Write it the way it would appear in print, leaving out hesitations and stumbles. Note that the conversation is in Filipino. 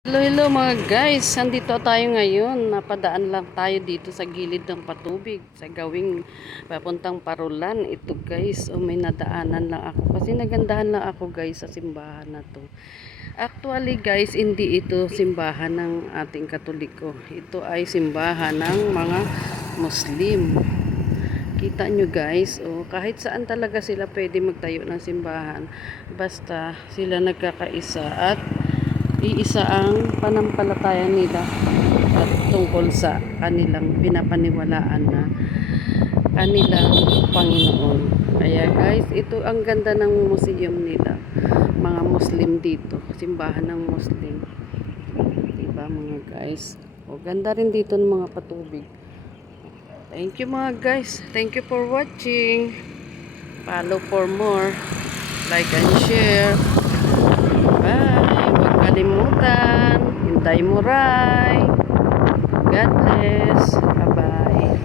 Hello mga guys, andito tayo ngayon. Napadaan lang tayo dito sa gilid ng patubig sa gawing papuntang Parulan. Ito guys, may nadaanan lang ako kasi nagandahan lang ako guys sa simbahan na to. Actually guys, hindi ito simbahan ng ating Katoliko. Ito ay simbahan ng mga Muslim. Kita nyo guys, kahit saan talaga sila pwede magtayo ng simbahan basta sila nagkakaisa at iisa ang panampalataya nila at tungkol sa kanilang pinapaniwalaan na kanilang Panginoon. Kaya guys, ito ang ganda ng museum nila, mga Muslim dito, simbahan ng Muslim, diba mga guys. Ganda rin dito ng mga patubig. Thank you mga guys, thank you for watching. Follow for more, like and share. Bye. Huwag kalimutan. Hinday mo ray. God bless. Bye-bye.